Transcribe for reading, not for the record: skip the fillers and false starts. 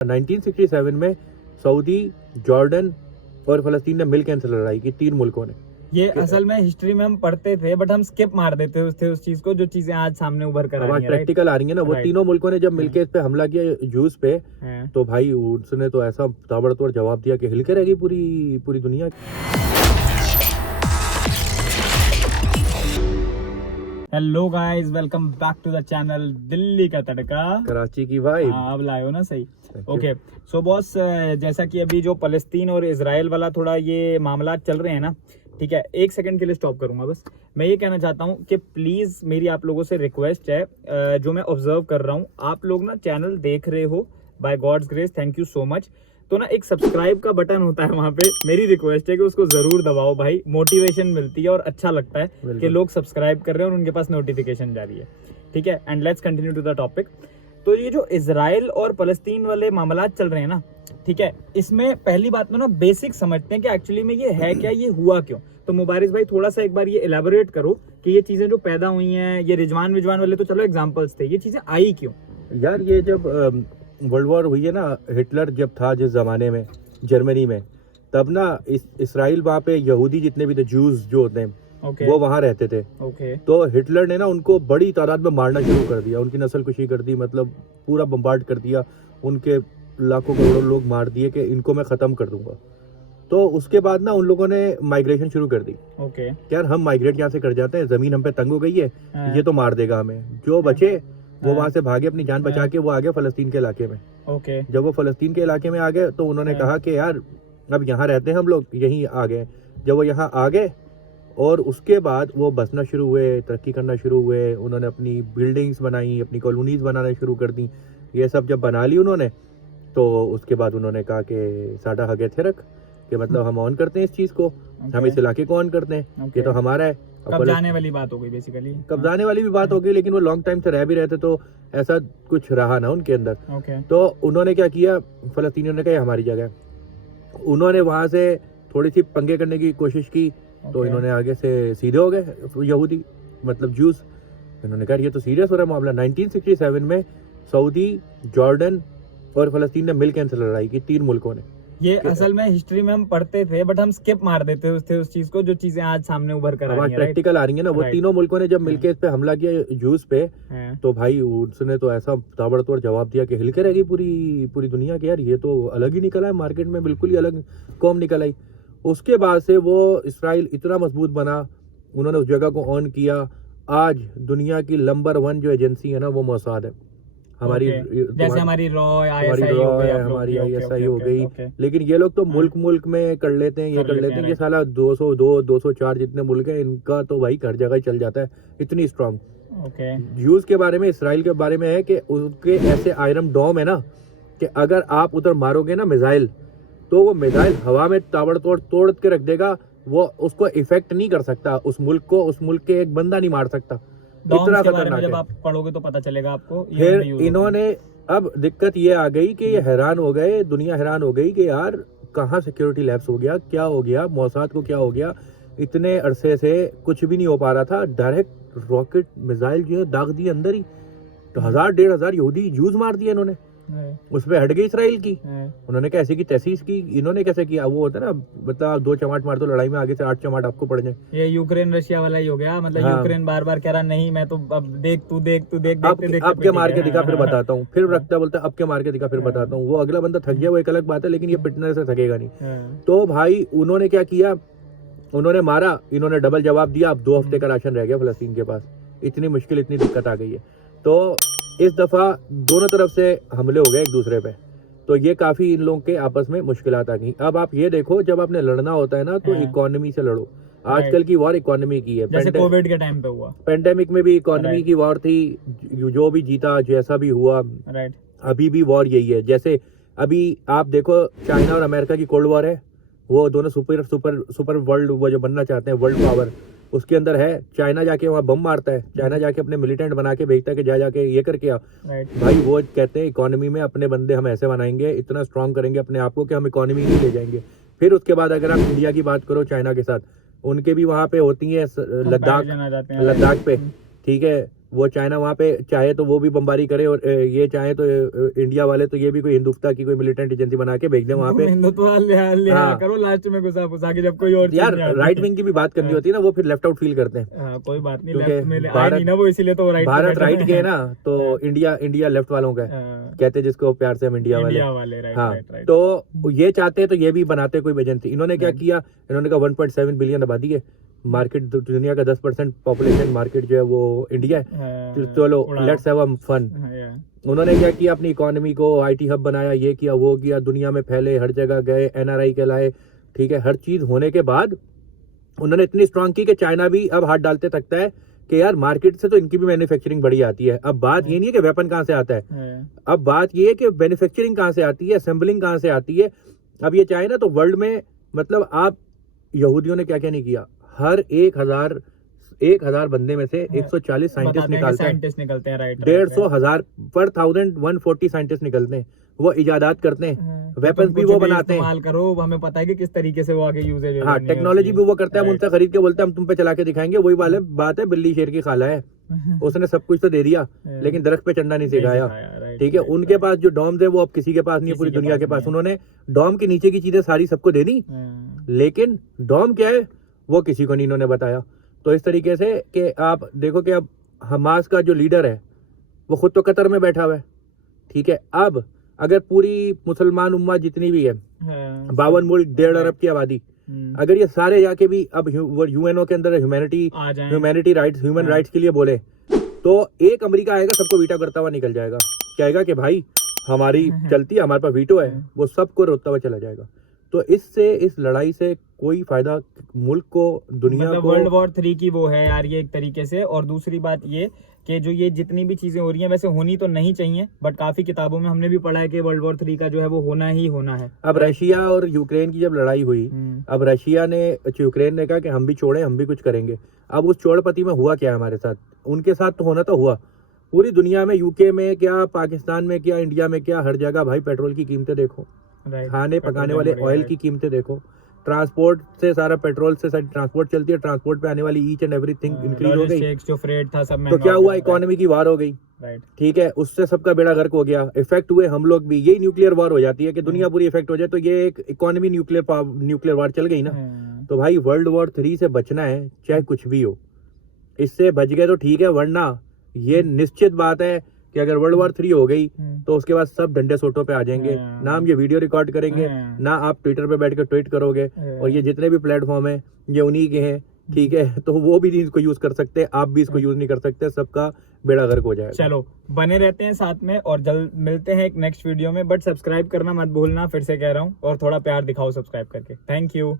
1967 में Saudi, Jordan और फलस्तीन ने मिल कैंसर लड़ाई की, 3 मुल्कों ने। ये असल में हिस्ट्री में हम पढ़ते थे, बट हम स्किप मार देते थे उस चीज को, जो चीजें आज सामने उभर कर अब आई आज हैं, प्रैक्टिकल आ रही है ना। वो तीनों मुल्कों ने जब मिलके इस पे हमला किया जूस पे, राइट? तो भाई उसने तो ऐसा ताबड़तोड़ जवाब दिया कि हिल के रह गई पूरी दुनिया। Hello guys, welcome back to the channel Delhi का तड़का। कराची की भाई। हाँ, अब लाए हो ना सही। ओके, सो बॉस, जैसा कि अभी जो फलस्तीन और इजराइल वाला थोड़ा ये मामला चल रहे हैं ना, ठीक है, 1 सेकंड के लिए स्टॉप करूंगा बस। मैं ये कहना चाहता हूँ कि प्लीज मेरी आप लोगों से रिक्वेस्ट है, जो मैं ऑब्जर्व कर रहा हूँ, आप लोग ना चैनल देख रहे हो, by God's grace, thank you so much. तो ना एक सब्सक्राइब का बटन होता है वहां पे, मेरी रिक्वेस्ट है कि उसको जरूर दबाओ भाई, मोटिवेशन मिलती है और अच्छा लगता है कि लोग सब्सक्राइब कर रहे हैं और उनके पास नोटिफिकेशन जा रही है, ठीक है। And let's continue to the topic. तो ये जो इजराइल और फलस्तीन वाले मामला चल रहे हैं ना, ठीक है, इसमें पहली बात में ना बेसिक समझते हैं कि एक्चुअली में ये है क्या, ये हुआ क्यों। तो मुबारिस भाई थोड़ा सा एक बार ये इलेबोरेट करो कि ये चीजें जो पैदा हुई हैं, ये रिजवान विजवान वाले तो चलो एग्जांपल्स थे, ये चीजें आई क्यों। यार ये जब वर्ल्ड वॉर हुई है ना, हिटलर जब था जिस जमाने में जर्मनी में, तब ना इसराइल वहाँ पे यहूदी जितने भी थे, जूस जो होते हैं, वो वहाँ रहते थे। तो हिटलर ने ना उनको बड़ी तादाद में मारना शुरू कर दिया, उनकी नस्लकुशी कर दी, मतलब पूरा बम्बार्ड कर दिया, उनके लाखों करोड़ों लोग मार दिए कि इनको मैं खत्म कर दूंगा। तो उसके बाद ना उन लोगों ने माइग्रेशन शुरू कर दी। यार हम माइग्रेट यहाँ से कर जाते हैं, जमीन हम पे तंग हो गई है, ये तो मार देगा हमें। जो बचे वो वहां से भागे, अपनी जान बचा के वो आ गए फलस्तीन के इलाके में। जब वो फलस्तीन के इलाके में आ गए तो उन्होंने कहा कि यार अब यहाँ रहते हैं हम लोग, यहीं आ गए। जब वो यहाँ आ गए और उसके बाद वो बसना शुरू हुए, तरक्की करना शुरू हुए, उन्होंने अपनी बिल्डिंग्स बनाई, अपनी कॉलोनीज बनाना शुरू कर दी। ये सब जब बना ली उन्होंने, तो उसके बाद उन्होंने कहा कि साडा हगे थे रख, कि मतलब हम ऑन करते हैं इस चीज को, हम इस इलाके को ऑन करते हैं, ये तो हमारा है। कब्जाने वाली बात हो गई बेसिकली, कब्जाने वाली भी बात हो गई, लेकिन वो लॉन्ग टाइम से रह भी रहे थे, तो ऐसा कुछ रहा ना उनके अंदर। तो उन्होंने क्या किया, फलस्तीनियों ने कहा हमारी जगह है। उन्होंने वहां से थोड़ी सी पंगे करने की कोशिश की, तो इन्होंने आगे से सीधे हो गए यहूदी, मतलब जूस। इन्होंने कहा ये तो सीरियस हो रहा है मामला। 1967 में सऊदी, जॉर्डन और फलस्तीन ने मिल कैंसर लड़ाई की, 3 मुल्कों ने। ये असल में हिस्ट्री में हम पढ़ते थे, बट हम स्किप मार देते थे उस चीज को, जो चीजें आज सामने उभर कर आई हैं, प्रैक्टिकल आ रही है ना। वो तीनों मुल्कों ने जब मिलके इस पे हमला किया जूस पे, तो भाई उसने तो ऐसा ताबड़तोड़ जवाब दिया कि हिल के रह गई पूरी दुनिया के। यार ये तो अलग ही निकला है, मार्केट में बिल्कुल ही अलग कौम निकल आई। उसके बाद से वो इसराइल इतना मजबूत बना, उन्होंने उस जगह को ऑन किया। आज दुनिया की नंबर 1 जो एजेंसी है ना, वो मोसाद है। हमारी जैसे हमारी रॉ हमारी ISI हो गई। लेकिन ये लोग तो मुल्क में कर लेते हैं, ये कर लेते हैं। ये साला 202, 204 जितने मुल्क हैं, इनका तो भाई हर जगह चल जाता है, इतनी स्ट्रॉन्ग। यूज के बारे में, इसराइल के बारे में है कि उनके ऐसे आयरन डोम है ना, कि अगर आप उधर मारोगे ना मिसाइल, तो वो मिसाइल हवा में ताबड़तोड़ तोड़ के रख देगा, वो उसको इफेक्ट नहीं कर सकता, उस मुल्क को, उस मुल्क के एक बंदा नहीं मार सकता। इतना खतरनाक जब आप पढ़ोगे तो पता चलेगा आपको। फिर इन्होंने, अब दिक्कत ये आ गई कि ये हैरान हो गए, दुनिया हैरान हो गई कि यार कहाँ सिक्योरिटी लैप्स हो गया, क्या हो गया, मोसाद को क्या हो गया। इतने अरसे से कुछ भी नहीं हो पा रहा था, डायरेक्ट रॉकेट मिसाइल जो है दाग दिए अंदर ही, तो 1000-1500 यहूदी जूस मार दिए इन्होंने। उसपे हट गई इसराइल की। उन्होंने कैसे की तहसीस की, इन्होंने कैसे किया, वो होता है ना, मतलब 2 चमाट मार दो लड़ाई में, आगे से 8 चमाट आपको पड़ जाए। ये यूक्रेन रशिया वाला ही हो गया, मतलब यूक्रेन बार बार कह रहा नहीं मैं तो अब देख तू देख अब के मार के दिखा फिर बताता हूँ, फिर रखता बोलता अब के मार के दिखा फिर बताता हूँ। वो अगला बंदा थक गया वो एक अलग बात है, लेकिन ये पिटने से थकेगा नहीं। तो भाई उन्होंने क्या किया, उन्होंने मारा, इन्होंने डबल जवाब दिया। अब 2 हफ्ते का राशन रह गया फलस्तीन के पास, इतनी मुश्किल, इतनी दिक्कत आ गई है। तो इस दफा दोनों तरफ से हमले हो गए एक दूसरे पे, तो ये काफी इन लोगों के आपस में मुश्किलात आ गई। अब आप ये देखो, जब आपने लड़ना होता है ना, तो इकोनॉमी से लड़ो। आजकल की वॉर इकोनॉमी की है, जैसे कोविड के टाइम पे हुआ, पेंडेमिक में भी इकोनॉमी की वॉर थी, जो भी जीता जैसा भी हुआ। अभी भी वॉर यही है। जैसे अभी आप देखो, चाइना और अमेरिका की कोल्ड वॉर है, वो दोनों सुपर वर्ल्ड, वो जो बनना चाहते हैं वर्ल्ड पावर, उसके अंदर है। चाइना जाके वहाँ बम मारता है, चाइना जाके अपने मिलिटेंट बना के भेजता है कि जाके ये करके आ। भाई वो कहते हैं इकोनॉमी में अपने बंदे हम ऐसे बनाएंगे, इतना स्ट्रांग करेंगे अपने आप को कि हम इकोनॉमी नहीं ले जाएंगे। फिर उसके बाद अगर आप इंडिया की बात करो, चाइना के साथ उनके भी वहाँ पे होती है लद्दाख पे, ठीक है, वो चाइना वहाँ पे चाहे तो वो भी बमबारी करे, और ये चाहे तो इंडिया वाले तो ये भी कोई हिंदुस्तान की कोई मिलिटेंट एजेंसी बना के भेज दे वहाँ पे। हिंदुत्व हाँ। करो लास्ट में घुसा फुसा के, जब कोई और यार राइट विंग की भी बात करनी होती है ना, वो फिर लेफ्ट आउट फील करते हैं। कोई बात नहीं, क्योंकि लेफ्ट में आए नहीं ना वो, इसीलिए तो राइट भारत राइट के है ना, तो इंडिया लेफ्ट वालों का है, कहते हैं जिसको प्यार से हम इंडिया वाले। राइट, हाँ, राइट, राइट। तो ये चाहते हैं तो ये भी बनाते कोई एजेंसी। इन्होंने क्या किया, इन्होंने कहा 1.7 बिलियन आबादी है, मार्केट दुनिया का 10% पॉपुलेशन मार्केट जो है वो इंडिया है, तो चलो लेट्स हैव अ फन। उन्होंने क्या किया, अपनी इकोनॉमी को आईटी हब बनाया, ये किया वो किया, दुनिया में फैले, हर जगह गए, एनआरआई कहलाए, ठीक है। हर चीज होने के बाद उन्होंने इतनी स्ट्रांग की कि चाइना भी अब हाथ डालते तकता है कि यार मार्केट से तो इनकी भी मैन्युफैक्चरिंग बड़ी आती है। अब बात ये नहीं है कि वेपन कहाँ से आता है, अब बात ये है कि मैन्युफैक्चरिंग कहाँ से आती है, असेंबलिंग कहाँ से आती है। अब ये चाहे ना तो वर्ल्ड में, मतलब आप यहूदियों ने क्या क्या नहीं किया, हर 1,000 बंदे में से 140 साइंटिस्ट निकलते हैं, राइट, 150,000 पर 1,140 साइंटिस्ट निकलते हैं, वो इजादात करते हैं, वेपन्स भी वो बनाते हैं, इस्तेमाल करो, हमें पता है कि किस तरीके से वो आगे यूजेज है। हाँ, टेक्नोलॉजी भी वो करते हैं, हम उनसे खरीद के बोलते हैं हम तुम पे चला के दिखाएंगे। वही वाले बात है, बिल्ली शेर की खाला है, उसने सब कुछ तो दे दिया लेकिन दरख्त पे चंदा नहीं सिखाया, ठीक है। उनके पास जो डॉम्स है वो अब किसी के पास नहीं है, पूरी दुनिया के पास। उन्होंने डॉम के नीचे की चीजें सारी सबको दे दी, लेकिन डॉम क्या है वो किसी को नहीं इन्होंने बताया। तो इस तरीके से कि आप देखो कि अब हमास का जो लीडर है वो खुद तो कतर में बैठा हुआ है, ठीक है। अब अगर पूरी मुसलमान उम्मा जितनी भी है, 52 मुल्क, 1.5 अरब की आबादी, अगर ये सारे जाके भी अब यूएनओ के अंदर ह्यूमैनिटी राइट्स, ह्यूमन राइट्स के लिए बोले, तो एक अमेरिका आएगा सबको वीटा करता हुआ निकल जाएगा, कहेगा कि भाई हमारी चलती है, हमारे पास वीटो है, वो सबको रोकता हुआ चला जाएगा। तो इससे, इस लड़ाई से कोई फायदा मुल्क को, दुनिया मतलब को, वर्ल्ड वॉर 3 की वो है यार ये एक तरीके से। और दूसरी बात ये कि जो ये जितनी भी चीजें हो रही हैं वैसे होनी तो नहीं चाहिए, बट काफी किताबों में हमने भी पढ़ा है कि वर्ल्ड वॉर 3 का जो है वो होना ही होना है। अब रशिया और यूक्रेन की जब लड़ाई हुई, अब रशिया ने, यूक्रेन ने कहा कि हम भी छोड़े, हम भी कुछ करेंगे। अब उस चौड़पति में हुआ क्या हमारे साथ, उनके साथ तो होना तो हुआ, पूरी दुनिया में, यूके में क्या, पाकिस्तान में क्या, इंडिया में क्या, हर जगह भाई पेट्रोल की कीमतें देखो, खाने पकाने वाले ऑयल की कीमतें देखो, ट्रांसपोर्ट से सारा, पेट्रोल से सारी ट्रांसपोर्ट चलती है, ट्रांसपोर्ट पे आने वाली ईच एंड एवरीथिंग इंक्रीज हो गई, जो फ्रेट था सब तो क्या हुआ, इकोनॉमी की वार हो गई, ठीक है। उससे सबका बेड़ा गर्क हो गया, इफेक्ट हुए हम लोग भी। यही न्यूक्लियर वार हो जाती है कि दुनिया पूरी इफेक्ट हो जाए, तो ये एक इकोनॉमी न्यूक्लियर वार चल गई ना। तो भाई वर्ल्ड वॉर 3 से बचना है चाहे कुछ भी हो, इससे बच गए तो ठीक है, वरना ये निश्चित बात है कि अगर वर्ल्ड वॉर 3 हो गई तो उसके बाद सब डंडे सोटों पे आ जाएंगे, ना हम ये वीडियो रिकॉर्ड करेंगे, ना आप ट्विटर पे बैठ कर ट्वीट करोगे, और ये जितने भी प्लेटफॉर्म है ये उन्हीं के हैं, ठीक है। तो वो भी इसको यूज कर सकते हैं, आप भी इसको यूज नहीं कर सकते, सबका बेड़ा गर्क हो जाएगा। चलो बने रहते हैं साथ में, और जल्द मिलते हैं एक नेक्स्ट वीडियो में, बट सब्सक्राइब करना मत भूलना, फिर से कह रहा हूँ, और थोड़ा प्यार दिखाओ सब्सक्राइब करके। Thank you.